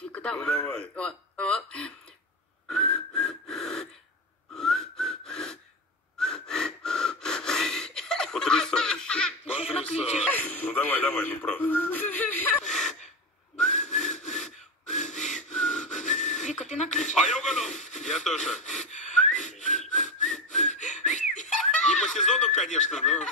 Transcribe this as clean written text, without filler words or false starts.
Вика, Ну, давай. давай. О. Потрясающе. Сейчас накличешь. Потрясающе. Ну, давай, давай, ну, правда. Вика, ты накличешь. А я угадал. Я тоже. Не по сезону, конечно, но...